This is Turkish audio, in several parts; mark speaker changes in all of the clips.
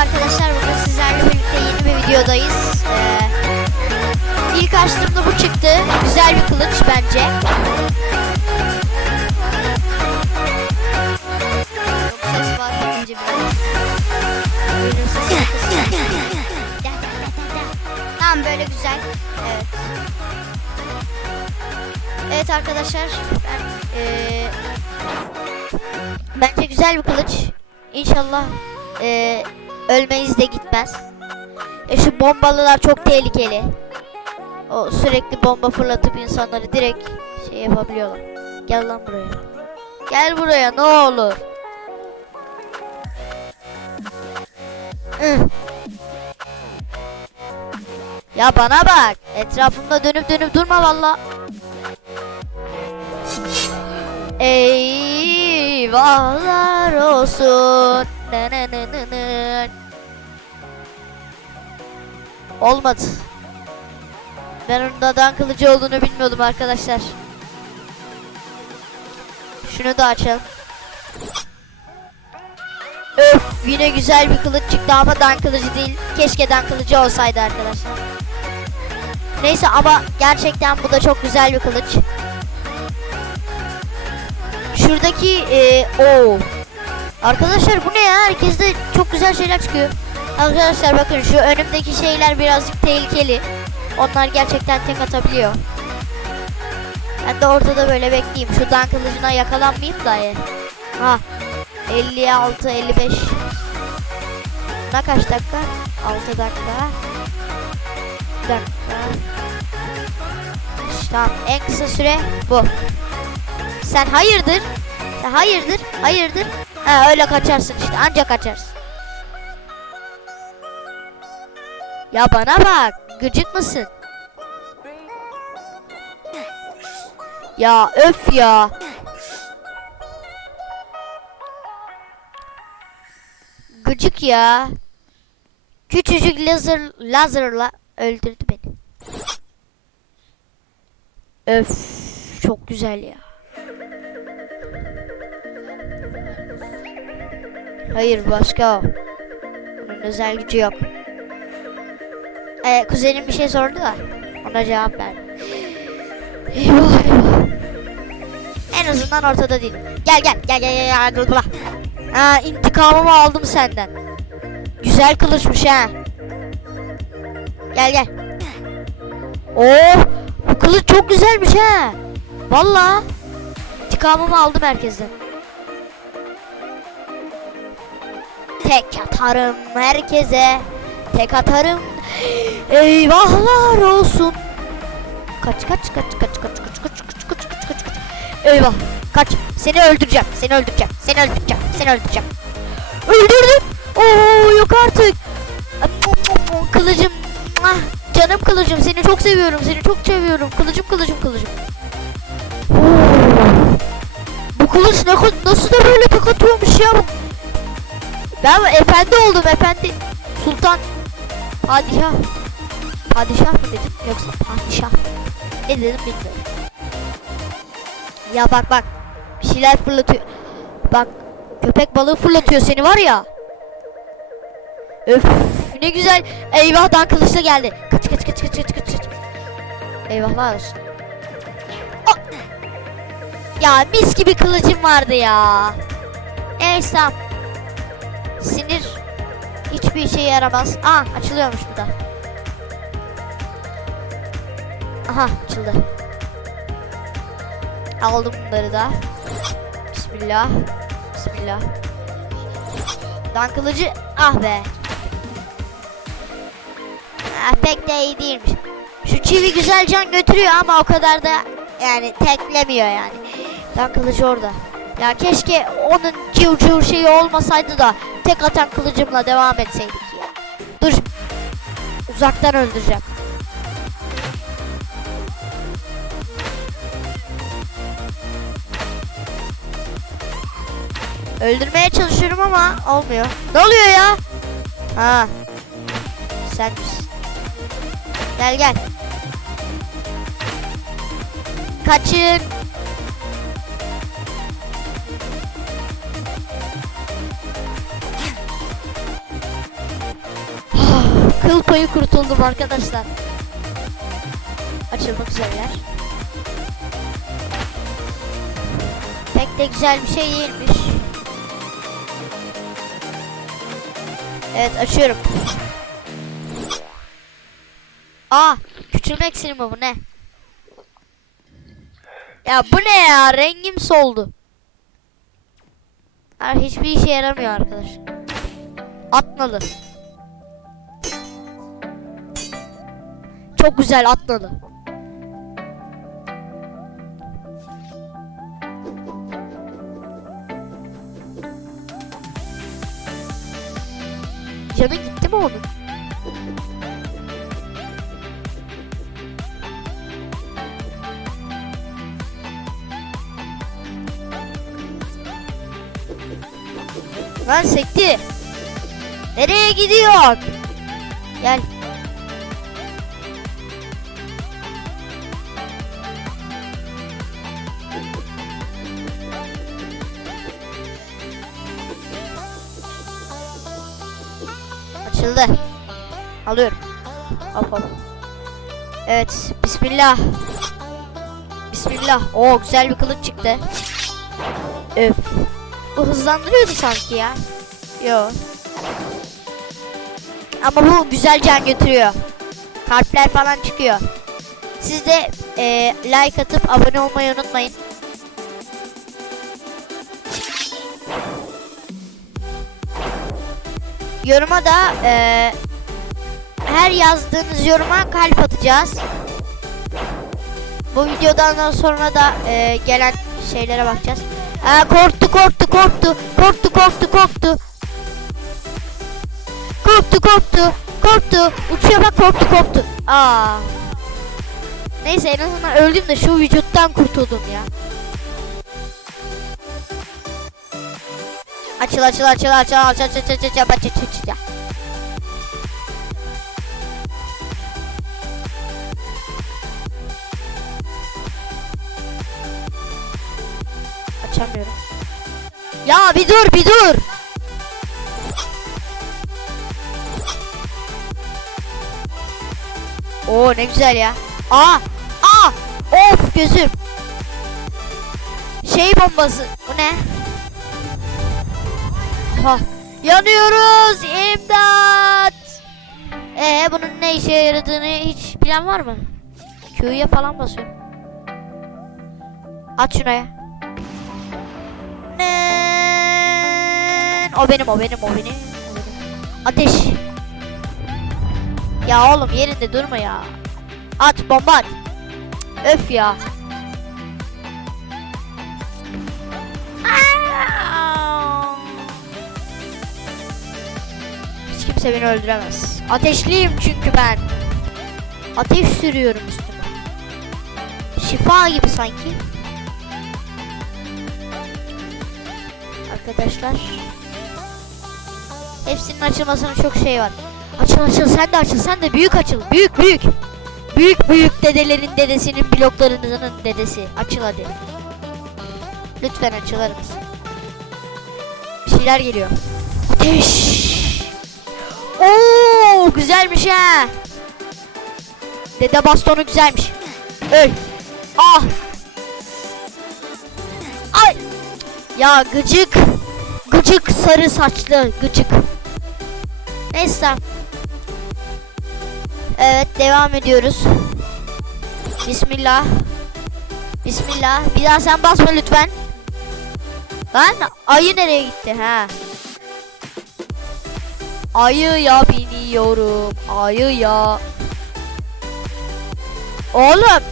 Speaker 1: arkadaşlar. Bugün sizlerle birlikte yeni bir videodayız. Ee, ilk açtığımda bu çıktı. Güzel bir kılıç bence. Ses var gel. Tamam böyle güzel. Evet. Evet arkadaşlar. Ben, ee, bence güzel bir kılıç. İnşallah ee, ölmeyiz de gitmez. E şu bombalılar çok tehlikeli. O sürekli bomba fırlatıp insanları direkt şey yapabiliyorlar. Gel lan buraya. Gel buraya ne olur. Ya bana bak. Etrafımda dönüp dönüp durma valla. Eyvahlar olsun. Olmadı. Ben onun dadan kılıcı olduğunu bilmiyordum arkadaşlar. Şunu da açalım. Öf yine güzel bir kılıç çıktı ama dan kılıcı değil. Keşke dan kılıcı olsaydı arkadaşlar. Neyse ama gerçekten bu da çok güzel bir kılıç. Şuradaki e, o Arkadaşlar bu ne ya? Herkeste çok güzel şeyler çıkıyor. Arkadaşlar bakın şu önümdeki şeyler birazcık tehlikeli. Onlar gerçekten tek atabiliyor. Ben de ortada böyle bekleyeyim. Şu dan kılıcına yakalanmayayım da ya. Ha. 56 55. Ne kaç dakika? 6 dakika. Bir dakika. İşte Tamam. En kısa süre bu. Sen hayırdır? Sen hayırdır? Hayırdır? Ha öyle kaçarsın işte. Ancak kaçarsın. Ya bana bak. Gıcık mısın? Ya öf ya. Gıcık ya. Küçücük lazer lazerla öldürdü beni. Öf çok güzel ya. Hayır başka. Bunun özel gücü yok. Ee, kuzenim bir şey sordu da ona cevap ver. Eyvah eyvah. En azından ortada değil. Gel gel gel gel gel gel gel. Ha, intikamımı aldım senden. Güzel kılıçmış ha. Gel gel. Oo, bu kılıç çok güzelmiş ha. Vallahi intikamımı aldım herkesten. Tek atarım herkese. Tek atarım. Eyvahlar olsun. Kaç kaç kaç kaç kaç kaç kaç kaç kaç kaç kaç kaç. Eyvah. Kaç. Seni öldüreceğim. Seni öldüreceğim. Seni öldüreceğim. Seni öldüreceğim. Öldürdüm. Oo yok artık. Kılıcım. Ah, canım kılıcım. Seni çok seviyorum. Seni çok seviyorum. Kılıcım kılıcım kılıcım. Bu kılıç ne, nasıl da böyle tek atıyormuş ya ben efendi oldum efendi. Sultan. Padişah. Padişah mı dedim yoksa padişah? Ne dedim bilmiyorum. Ya bak bak. Bir şeyler fırlatıyor. Bak. Köpek balığı fırlatıyor seni var ya. Öf ne güzel. Eyvahdan kılıçla geldi. Kaç kaç kaç kaç kaç kaç. Eyvahlar olsun. Ah! Ya mis gibi kılıcım vardı ya. Neyse. Sinir hiçbir işe yaramaz. Aa açılıyormuş bu da. Aha açıldı. Aldım bunları da. Bismillah. Bismillah. Dan kılıcı ah be. Ah, pek de iyi değilmiş. Şu çivi güzel can götürüyor ama o kadar da yani teklemiyor yani. Dan kılıcı orada. Ya keşke onun cıv cıv şeyi olmasaydı da tek atan kılıcımla devam etseydik ya. Dur. Uzaktan öldüreceğim. Öldürmeye çalışıyorum ama olmuyor. Ne oluyor ya? Ha. Sen misin? Gel gel. Kaçın. Kıl payı kurtuldum arkadaşlar. Açılmak üzereler. Pek de güzel bir şey değilmiş. Evet açıyorum. Aa küçülme iksiri mi bu ne? Ya bu ne ya rengim soldu. Hiçbir işe yaramıyor arkadaş. Atmalı. Çok güzel atmalı. Canı gitti mi onun? Lan sekti. Nereye gidiyorsun? Gel. Açıldı. Alıyorum. Hop hop. Evet. Bismillah. Bismillah. Oo güzel bir kılıç çıktı. Öf. Bu hızlandırıyordu sanki ya. Yo. Ama bu güzel can götürüyor. Kalpler falan çıkıyor. Siz de e, like atıp abone olmayı unutmayın. Yoruma da e, her yazdığınız yoruma kalp atacağız. Bu videodan sonra da e, gelen şeylere bakacağız. Aa, korktu korktu korktu korktu korktu korktu. Korktu korktu korktu uçuyor bak korktu korktu. Aa. Neyse en azından öldüm de şu vücuttan kurtuldum ya. Açıl açıl açıl açıl açıl açıl açıl açıl açıl açıl Açamıyorum. Ya bir dur bir dur. Oo ne güzel ya. Aa! Aa! Of gözüm. Şey bombası. Bu ne? Ha. Yanıyoruz. İmdat. Ee bunun ne işe yaradığını hiç bilen var mı? Q'ya falan basıyorum. At şuna ya. O benim, o benim, o benim. o benim. Ateş. Ya oğlum yerinde durma ya. At bomba at. Öf ya. Kimse beni öldüremez. Ateşliyim çünkü ben. Ateş sürüyorum üstüme. Şifa gibi sanki. arkadaşlar. Hepsinin açılmasının çok şey var. Açıl açıl sen de açıl sen de büyük açıl büyük büyük. Büyük büyük dedelerin dedesinin bloklarının dedesi. Açıl hadi. Lütfen açılır mısın? Bir şeyler geliyor. Ateş. Oo güzelmiş ha. Dede bastonu güzelmiş. Öl. Ah. Ay. Ya gıcık. Gıcık sarı saçlı gıcık. Neyse. Evet devam ediyoruz. Bismillah. Bismillah. Bir daha sen basma lütfen. Lan ayı nereye gitti ha? Ayı ya biniyorum. Ayı ya. Oğlum.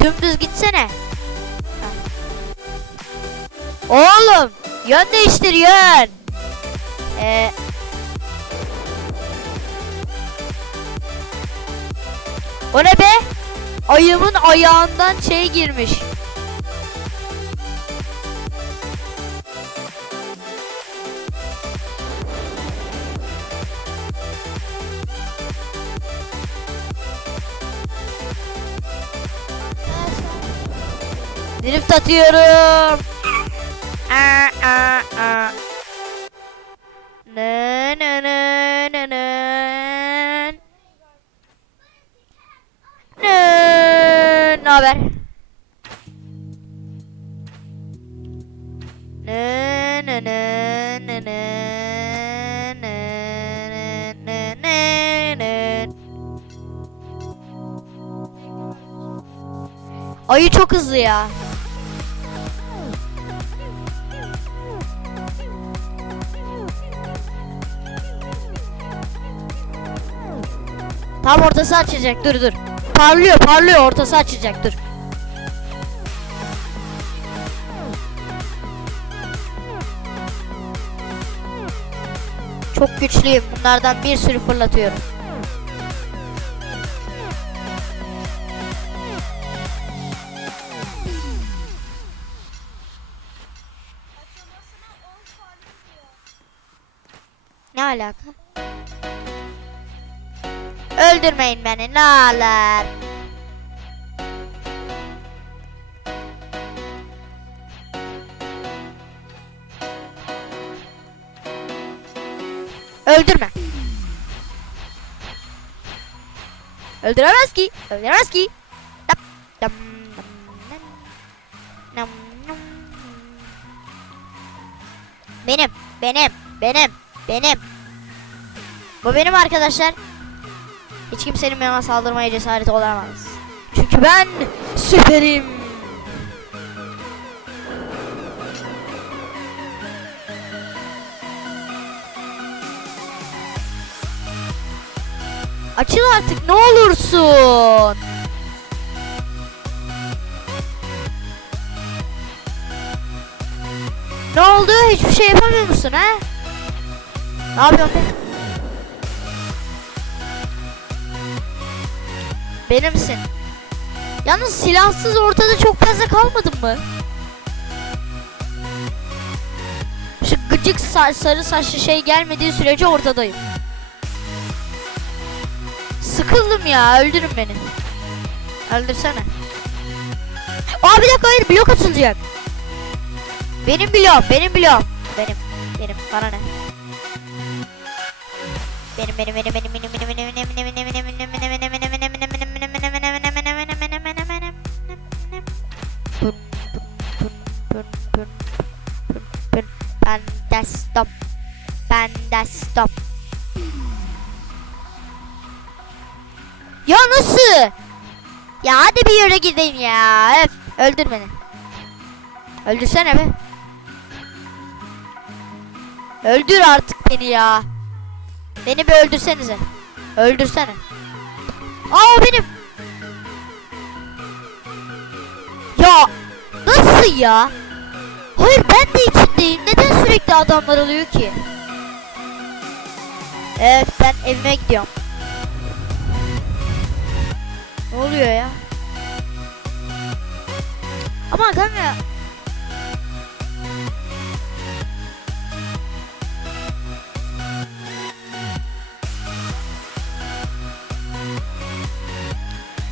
Speaker 1: Dümdüz gitsene. Oğlum yön değiştir yön. Ee, o ne be? Ayımın ayağından şey girmiş. atıyorum. Aa, aa, aa. Nı, nı, nı, nı, nı. Nı, ne haber? Nı, nı, nı, nı, nı. Ayı çok hızlı ya. Tam ortası açacak dur dur. Parlıyor parlıyor ortası açacak dur. Çok güçlüyüm. Bunlardan bir sürü fırlatıyorum. Ne alaka? Öldürmeyin beni ne olur. Öldürme. Öldüremez ki. Öldüremez ki. Dam, dam. Benim, benim, benim, benim. Bu benim arkadaşlar. Hiç kimsenin bana saldırmaya cesareti olamaz. Çünkü ben süperim. Açıl artık ne olursun. Ne oldu? Hiçbir şey yapamıyor musun ha? Ne yapıyorsun? Benimsin. Yalnız silahsız ortada çok fazla kalmadın mı? Şu gıcık sa- sarı saçlı şey gelmediği sürece ortadayım. Sıkıldım ya öldürün beni. Öldürsene. Aa bir dakika hayır blok açılacak. Benim bloğum benim bloğum. Benim benim bana ne? Benim benim benim benim benim benim benim benim benim benim benim benim benim benim benim Ben de stop. Ya nasıl? Ya hadi bir yere gideyim ya. Öf, öldür beni. Öldürsene be. Öldür artık beni ya. Beni bir öldürsenize. Öldürsene. Aa benim. Ya nasıl ya? Hayır ben de içindeyim. Neden sürekli adamlar alıyor ki? Evet ben evime gidiyorum. Ne oluyor ya? Ama kanka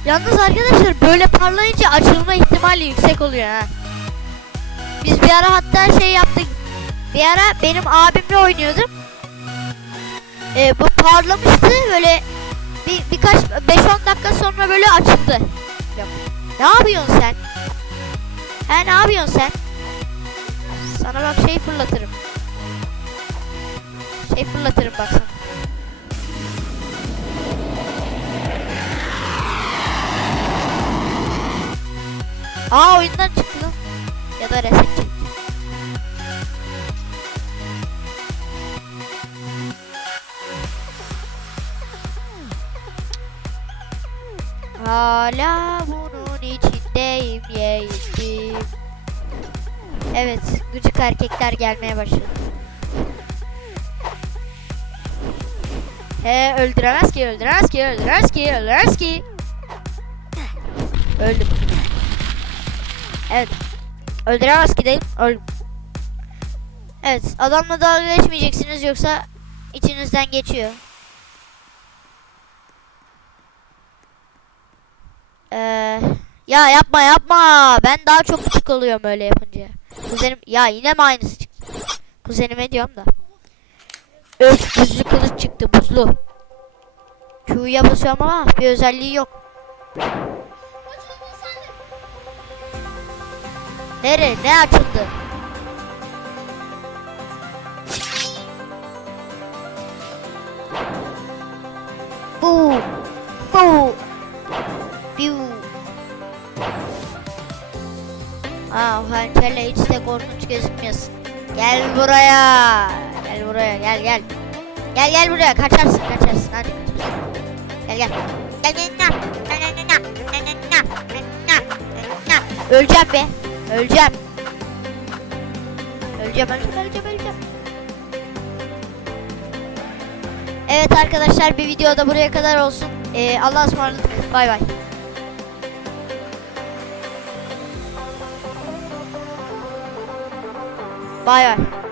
Speaker 1: Yalnız arkadaşlar böyle parlayınca açılma ihtimali yüksek oluyor ha. Biz bir ara hatta şey yaptık. Bir ara benim abimle oynuyordum. Ee, bu parlamıştı böyle bir birkaç 5-10 dakika sonra böyle açıldı. Yok. Ne yapıyorsun sen? He ne yapıyorsun sen? Sana bak şey fırlatırım. Şey fırlatırım bak sana. Aa oyundan çıktı lan. Ya da reset çekti. Gıcık erkekler gelmeye başladı. He öldüremez ki, öldüremez ki, öldüremez ki, öldüremez ki. Öldüm. Evet. Öldüremez ki değil. Öldüm. Evet. Adamla dalga geçmeyeceksiniz yoksa içinizden geçiyor. Ee, ya yapma yapma. Ben daha çok küçük oluyorum öyle yapınca. Kuzenim ya yine mi aynısı çıktı? Kuzenime diyorum da. Öf buzlu kılıç çıktı buzlu. Q'ya basıyorum ama bir özelliği yok. Nere ne açıldı? O hançerle hiç de korkunç gözükmüyorsun. Gel buraya. Gel buraya, gel gel. Gel gel buraya, kaçarsın kaçarsın hadi gel gel. Gel gel gel. Öleceğim be. Öleceğim. Öleceğim, öleceğim, öleceğim, öleceğim. Evet arkadaşlar bir videoda buraya kadar olsun. Ee, Allah'a ısmarladık. Bay bay. Bay bay.